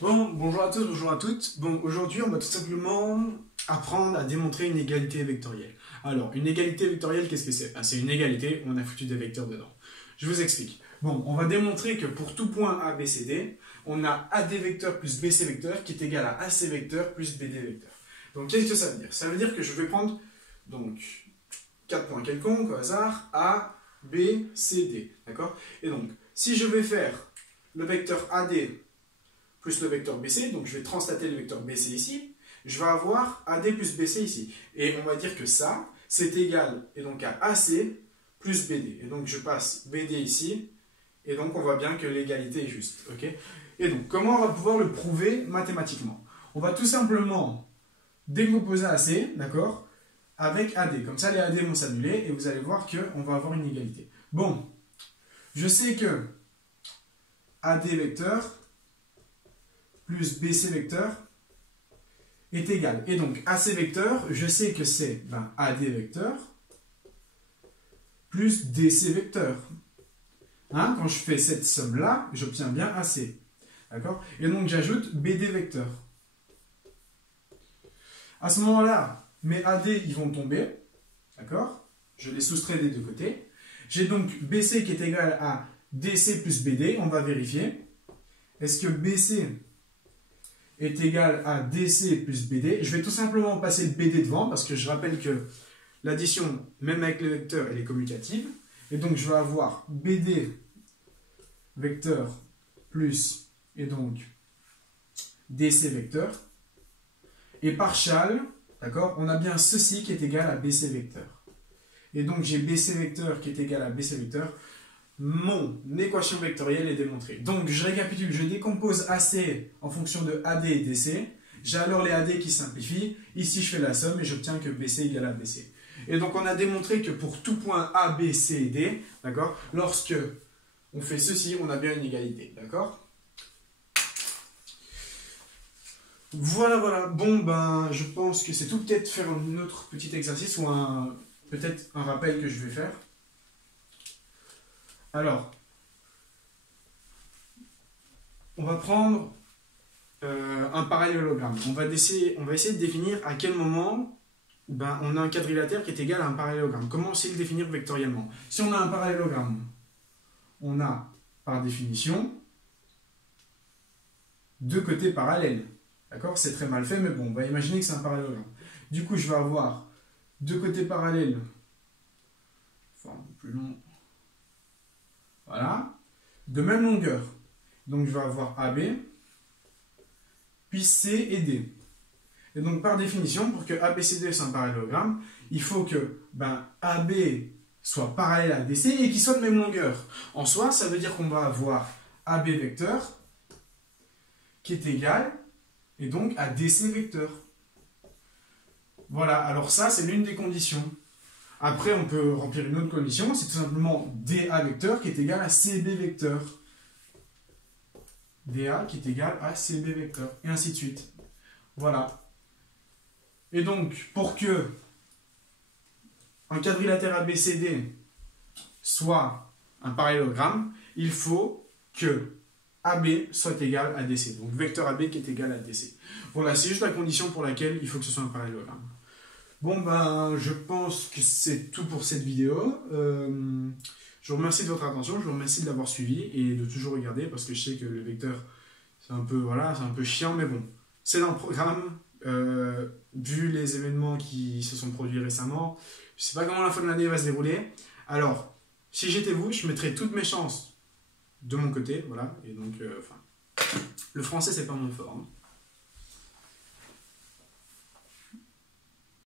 Bon, bonjour à tous, bonjour à toutes. Bon, aujourd'hui, on va tout simplement apprendre à démontrer une égalité vectorielle. Alors, une égalité vectorielle, qu'est-ce que c'est? C'est une égalité où on a foutu des vecteurs dedans. Je vous explique. Bon, on va démontrer que pour tout point A, B, C, D, on a AD vecteur plus BC vecteur qui est égal à AC vecteur plus BD vecteur. Donc, qu'est-ce que ça veut dire? Ça veut dire que je vais prendre donc 4 points quelconques au hasard, A, B, C, D. D'accord? Et donc, si je vais faire le vecteur AD plus le vecteur BC, donc je vais translater le vecteur BC ici, je vais avoir AD plus BC ici. Et on va dire que ça, c'est égal et donc à AC plus BD. Et donc je passe BD ici, et donc on voit bien que l'égalité est juste. Okay, et donc, comment on va pouvoir le prouver mathématiquement? On va tout simplement décomposer AC, d'accord, avec AD. Comme ça, les AD vont s'annuler, et vous allez voir qu'on va avoir une égalité. Bon, je sais que AD vecteur plus BC vecteur est égal. Et donc, AC vecteur, je sais que c'est AD vecteur plus DC vecteur. Hein, quand je fais cette somme-là, j'obtiens bien AC. D'accord? Et donc, j'ajoute BD vecteur. À ce moment-là, mes AD, ils vont tomber. D'accord? Je les soustrais des deux côtés. J'ai donc BC qui est égal à DC plus BD. On va vérifier. Est-ce que BC est égal à DC plus BD? Je vais tout simplement passer le BD devant parce que je rappelle que l'addition, même avec le vecteur, elle est commutative. Et donc, je vais avoir BD vecteur plus, et donc, DC vecteur. Et partial, d'accord, on a bien ceci qui est égal à BC vecteur. Et donc, j'ai BC vecteur qui est égal à BC vecteur. Mon équation vectorielle est démontrée. Donc, je récapitule, je décompose AC en fonction de AD et DC. J'ai alors les AD qui simplifient. Ici, je fais la somme et j'obtiens que BC égale à BC. Et donc, on a démontré que pour tout point A, B, C et D, d'accord, lorsque on fait ceci, on a bien une égalité, d'accord? Voilà, voilà. Bon, je pense que c'est tout. Peut-être faire un autre petit exercice ou peut-être un rappel que je vais faire. Alors, on va prendre un parallélogramme. On va essayer de définir à quel moment on a un quadrilatère qui est égal à un parallélogramme. Comment essayer de le définir vectoriellement? Si on a un parallélogramme, on a, par définition, deux côtés parallèles. D'accord? C'est très mal fait, mais bon, on va imaginer que c'est un parallélogramme. Du coup, je vais avoir deux côtés parallèles, enfin, un peu plus long. Voilà, de même longueur. Donc je vais avoir AB, puis C et D. Et donc par définition, pour que ABCD soit un parallélogramme, il faut que AB soit parallèle à DC et qu'il soit de même longueur. En soi, ça veut dire qu'on va avoir AB vecteur qui est égal, et donc à DC vecteur. Voilà, alors ça c'est l'une des conditions. Après, on peut remplir une autre condition, c'est tout simplement DA vecteur qui est égal à CB vecteur. DA qui est égal à CB vecteur, et ainsi de suite. Voilà. Et donc, pour que un quadrilatère ABCD soit un parallélogramme, il faut que AB soit égal à DC. Donc, vecteur AB qui est égal à DC. Voilà, c'est juste la condition pour laquelle il faut que ce soit un parallélogramme. Bon, je pense que c'est tout pour cette vidéo. Je vous remercie de votre attention, je vous remercie de l'avoir suivi et de toujours regarder parce que je sais que le vecteur, c'est un peu, voilà, c'est un peu chiant, mais bon, c'est dans le programme. Vu les événements qui se sont produits récemment, je ne sais pas comment la fin de l'année va se dérouler. Alors, si j'étais vous, je mettrais toutes mes chances de mon côté, voilà. Et donc, le français, c'est pas mon fort. Hein.